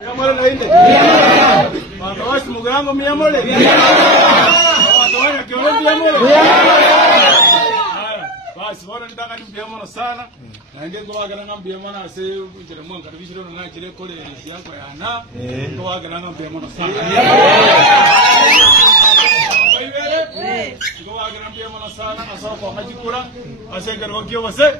Miyamole na inde. Watu mugango miyamole. Watu wana kione miyamole. Basi bora nitaka nimbiamono sana. Na nge kwa gana ngambiamono ase njere mwanga bishiro na kile kole yako yana. Kwa gana ngambiamono sana. Kwa gana ngambiamono sana asao kwa hajikura ase ngero kio wase.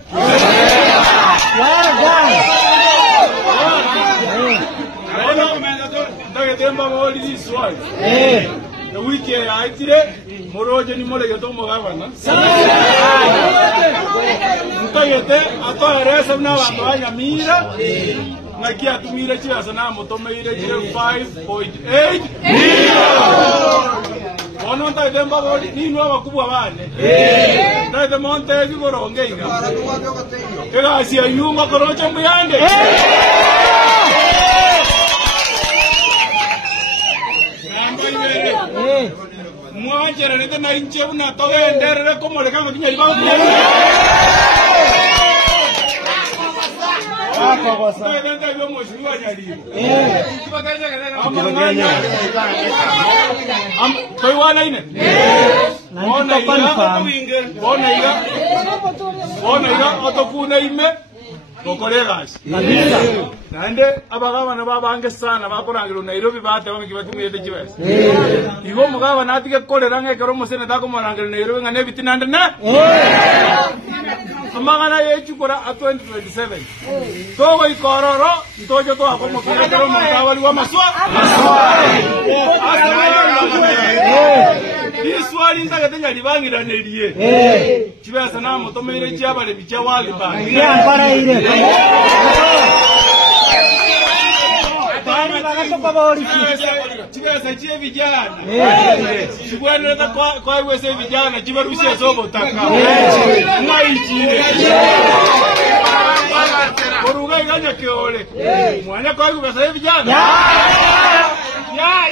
Temba moli diswai. The weekend I did it. Moroje ni mole yo tomo gavana. Mutayete ato resa na bantu anya mira. Na kia tumira chia sana motome ire 5.8 Ono nta temba moli ni no bakubwa bane. Nta de monte giboronge inga. Ega si ayunga korocha mbuyande. Mwanje rete na inche una toge ndere como le kama kinyali bawo. Hapo kwa sasa. Ndio ndio yo mheshimiwa nyali. Kibakanya kana. Toi wana ine. Ona iga. Ona iga otokuna ime. Kokoregas. Nande abagaba na babange sana bakorangiro Nairobi bate bamikibatumiye kibese. Igo mugaba natige korera ngekero musene takomorangiro Nairobi ngane bitinande na. Amagana yechukura a 2027. Togo ikororo ntojo to akomokero mugabali wa maswa. Iswali ndagatenya libangira neliye. Kibese na mutomere cyabale bicha wali ba. Ngambara ire. Chibesa chie vijana. Chibwana kwa wese vijana chibarushia sobo taka. Ngaichire. Koruga iganya kiole. Mwana kwa kasa vijana.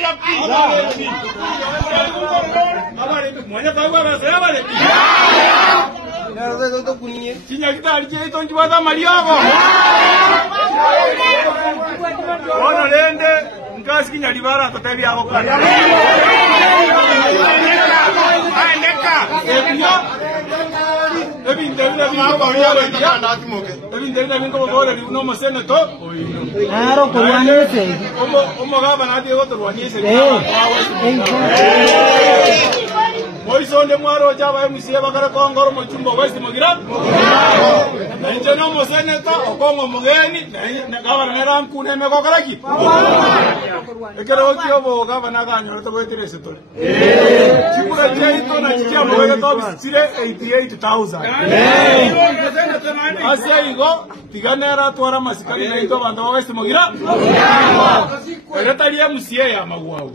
Ya pili. Abale mwana kwa kasa abale. Naro de kunie. Chinya kitali che tonji bata mariago. Ona lende ngasi kinyali bara tatabi yako kana. Andeka. Ebi ndenda ngako yale ya natimoke. Ebi ndenda ngako bora no masene to. Aro kuanese. Omo gaba nati goto ruanese. Moisonde mwaro jaba msiye bakara kongoro mochumbo west mogira. Nje no mosene to okongo mugeni na gaba nera mkune mekokaraki. Ekero kiobo gaba naganyo to wetere setole. Chikura chaito na chicha moga to bisire 88,000. Asia igo tiganera twara masikali na ito bando west mogira. Eretalia msiye ya magwao.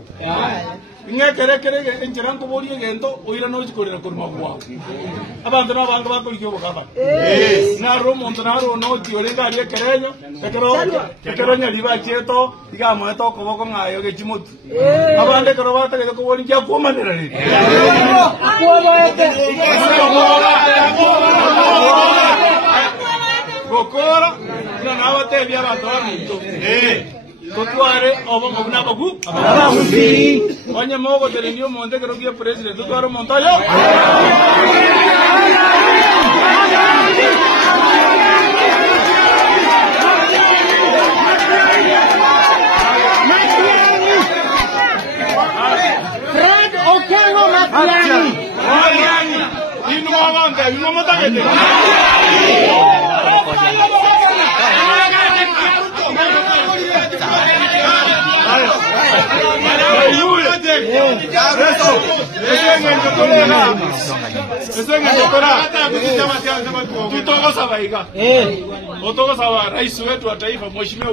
Ingekere encherango boriye gento oira no chikorera kuruma bwa abantu no bantu bakolikyo bokaba na romo ntanaro no tiorenga ali kerenyo ekero nyali ba cheto igamo eto koboko ngayo gechimutu abande kero batagete kubori kya kumanira ni kokora na nawate bya bantu baminto Kotuare obo na bagu abamuzi onye mogo terenio monte kero kia president tuaro montayo Fred Okengo Matiani inwanga inwamotagete Tutoka sawa rais wetu wa taifa mheshimiwa